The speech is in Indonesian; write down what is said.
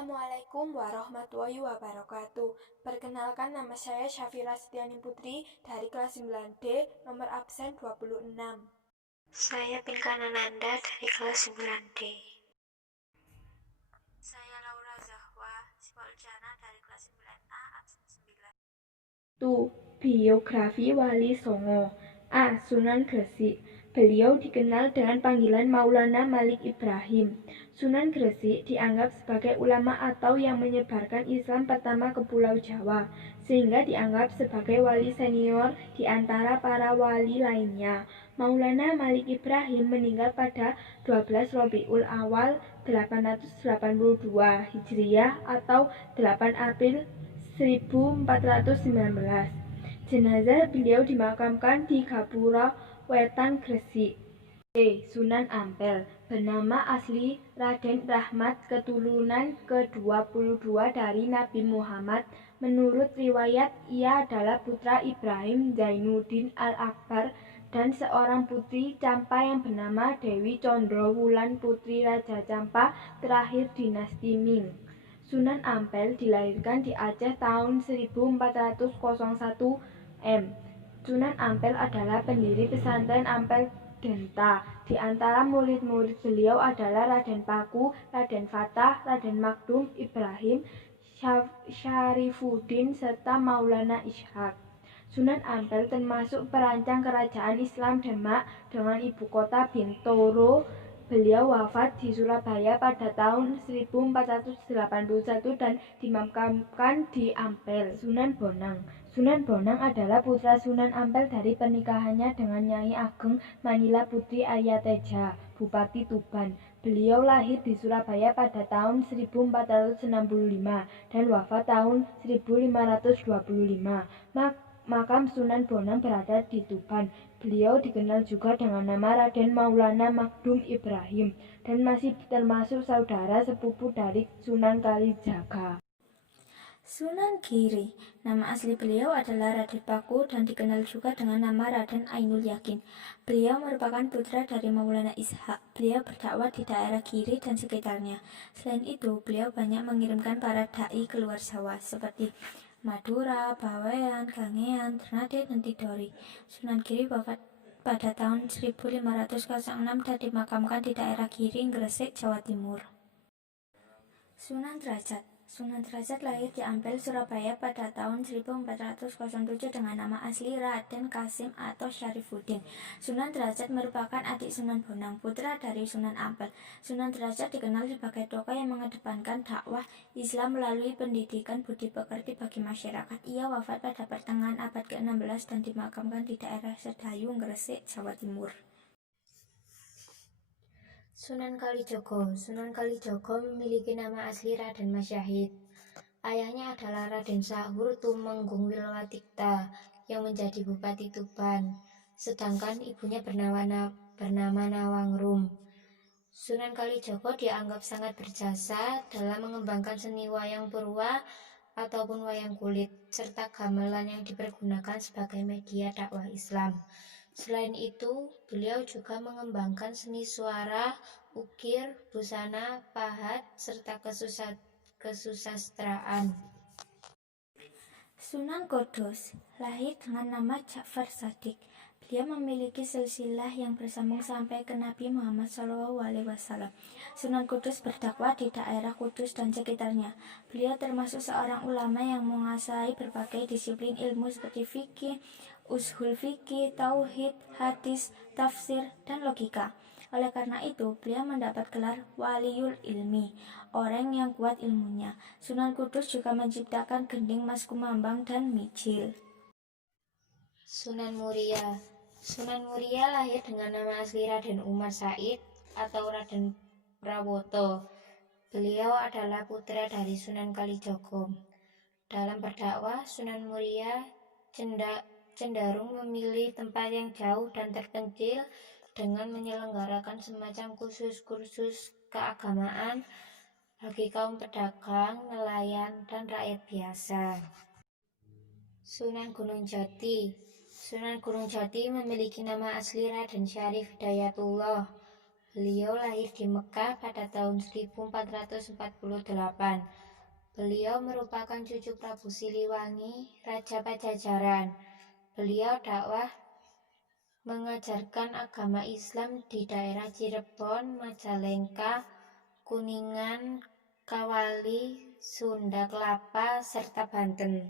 Assalamualaikum warahmatullahi wabarakatuh. Perkenalkan, nama saya Syafira Setiani Putri dari kelas 9D, nomor absen 26. Saya Pinkan Ananda dari kelas 9D. Saya Laura Zahwa, siswa Uljana dari kelas 9A absen 9. Biografi Wali Songo. A. Sunan Gresik. Beliau dikenal dengan panggilan Maulana Malik Ibrahim. Sunan Gresik dianggap sebagai ulama atau yang menyebarkan Islam pertama ke Pulau Jawa, sehingga dianggap sebagai wali senior di antara para wali lainnya. Maulana Malik Ibrahim meninggal pada 12 Rabiul Awal 882 Hijriah atau 8 April 1419. Jenazah beliau dimakamkan di Gapura Wetan, Gresik. Sunan Ampel. Bernama asli Raden Rahmat, keturunan ke-22 dari Nabi Muhammad. Menurut riwayat, ia adalah putra Ibrahim Zainuddin Al-Akbar dan seorang putri Campa yang bernama Dewi Condrowulan, putri Raja Campa terakhir dinasti Ming. Sunan Ampel dilahirkan di Aceh tahun 1401 M. Sunan Ampel adalah pendiri pesantren Ampel Denta. Di antara murid-murid beliau adalah Raden Paku, Raden Fatah, Raden Makdum, Ibrahim, Syarifuddin, serta Maulana Ishaq. Sunan Ampel termasuk perancang kerajaan Islam Demak dengan ibu kota Bintoro. Beliau wafat di Surabaya pada tahun 1481 dan dimakamkan di Ampel. Sunan Bonang. Sunan Bonang adalah putra Sunan Ampel dari pernikahannya dengan Nyai Ageng Manila Putri Ayateja, Bupati Tuban. Beliau lahir di Surabaya pada tahun 1465 dan wafat tahun 1525. Makam Sunan Bonang berada di Tuban. Beliau dikenal juga dengan nama Raden Maulana Makdum Ibrahim dan masih termasuk saudara sepupu dari Sunan Kalijaga. Sunan Giri. Nama asli beliau adalah Raden Paku dan dikenal juga dengan nama Raden Ainul Yakin. Beliau merupakan putra dari Maulana Ishaq. Beliau berdakwah di daerah Giri dan sekitarnya. Selain itu, beliau banyak mengirimkan para dai keluar Jawa seperti Madura, Bawean, Kangean, Ternate, dan Tidore. Sunan Giri wafat pada tahun 1506 dan dimakamkan di daerah Giri, Gresik, Jawa Timur. Sunan Derajat. Sunan Derajat lahir di Ampel, Surabaya pada tahun 1407 dengan nama asli Raden Kasim atau Syarifuddin. Sunan Derajat merupakan adik Sunan Bonang, putra dari Sunan Ampel. Sunan Derajat dikenal sebagai tokoh yang mengedepankan dakwah Islam melalui pendidikan budi pekerti bagi masyarakat. Ia wafat pada pertengahan abad ke-16 dan dimakamkan di daerah Sedayung, Gresik, Jawa Timur. Sunan Kalijogo. Sunan Kalijogo memiliki nama asli Raden Masyahid. Ayahnya adalah Raden Sahur Tumenggung Wilwatikta yang menjadi Bupati Tuban, sedangkan ibunya bernama Nawangrum. Sunan Kalijogo dianggap sangat berjasa dalam mengembangkan seni wayang purwa ataupun wayang kulit, serta gamelan yang dipergunakan sebagai media dakwah Islam. Selain itu, beliau juga mengembangkan seni suara, ukir, busana, pahat, serta kesusastraan. Sunan Kudus lahir dengan nama Ja'far Shadiq. Beliau memiliki silsilah yang bersambung sampai ke Nabi Muhammad SAW. Sunan Kudus berdakwah di daerah Kudus dan sekitarnya. Beliau termasuk seorang ulama yang menguasai berbagai disiplin ilmu seperti fikih, ushul fikih, tauhid, hadis, tafsir, dan logika. Oleh karena itu, beliau mendapat gelar Waliul Ilmi, orang yang kuat ilmunya. Sunan Kudus juga menciptakan gending Mas Kumambang dan Mijil. Sunan Muria. Sunan Muria lahir dengan nama asli Raden Umar Said atau Raden Prawoto. Beliau adalah putra dari Sunan Kalijogo. Dalam berdakwah, Sunan Muria cenderung memilih tempat yang jauh dan terpencil dengan menyelenggarakan semacam kursus keagamaan bagi kaum pedagang, nelayan, dan rakyat biasa. Sunan Gunung Jati. Sunan Gunung Jati memiliki nama asli Raden Syarif Hidayatullah. Beliau lahir di Mekah pada tahun 1448. Beliau merupakan cucu Prabu Siliwangi, Raja Pajajaran. Beliau dakwah mengajarkan agama Islam di daerah Cirebon, Majalengka, Kuningan, Kawali, Sunda Kelapa, serta Banten.